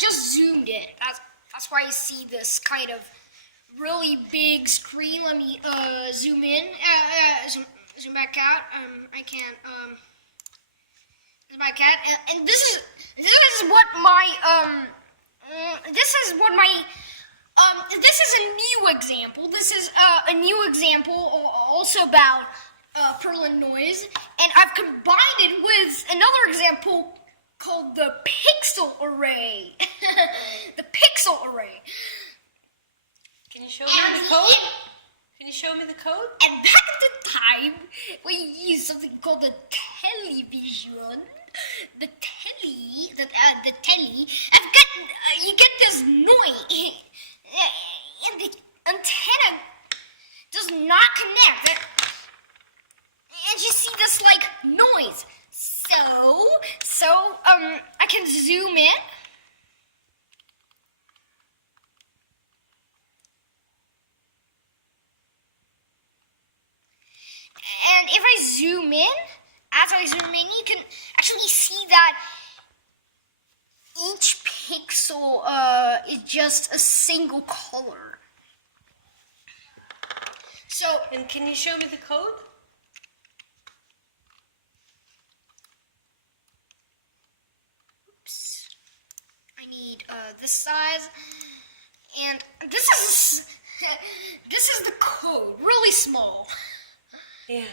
just zoomed in. That's why you see this kind of really big screen. Let me zoom in. Zoom back out. I can't. Zoom back out. And this is what my this is what my this is a new example. This is a new example also about Perlin noise, and I've combined it with another example called the pixel array. The pixel array. Can you show me the code? Can you show me the code? And back at the time, we used something called the television. The telly, I've got, you get this noise, and the antenna does not connect, and you see this, like, noise. So, I can zoom in. And if I zoom in, as I zoom in, you can actually see that each pixel is just a single color. So, and can you show me the code? Oops. I need this size, and this is the code, really small. Yeah.